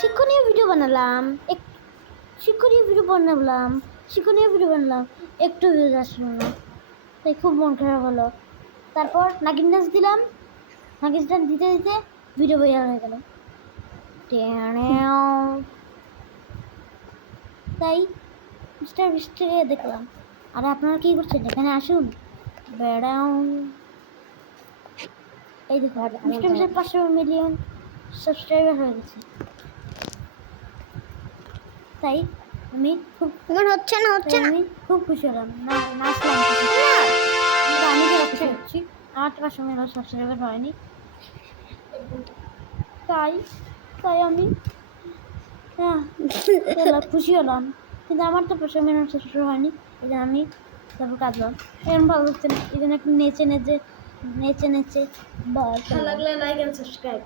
শিক্ষণীয় ভিডিও বানালাম, একটু ভিউজ আসলো না, তাই খুব মন খারাপ হলো। তারপর নাগিন ডান্স দিলাম, নাগিন ডান্স দিতে দিতে ভিডিও ভাইরাল হয়ে গেল। তাই মিস্টার বৃষ্টিকে দেখলাম। আর আপনারা কি করছেন? এখানে আসুন, বেড়াও। এই দেখো মিস্টার বৃষ্টির 500 মিলিয়ন সাবস্ক্রাইবার হয়ে গেছে। তাই আমি খুব আমি খুব খুশি হলাম, নাচলাম। আমি যেটা খুশি হচ্ছি, আমার 500 মিলিয়ন সাবস্ক্রাইবার হয়নি, তাই আমি খুশি হলাম। কিন্তু আমার তো 500 মিলিয়ন সাবস্ক্রাইবার হয়নি, এই জন্য আমি তারপর কাঁদলাম। এরকম ভালো লাগছে না, এই জন্য একটু নেচে ভালো লাগলে লাইক অ্যান্ড সাবস্ক্রাইব।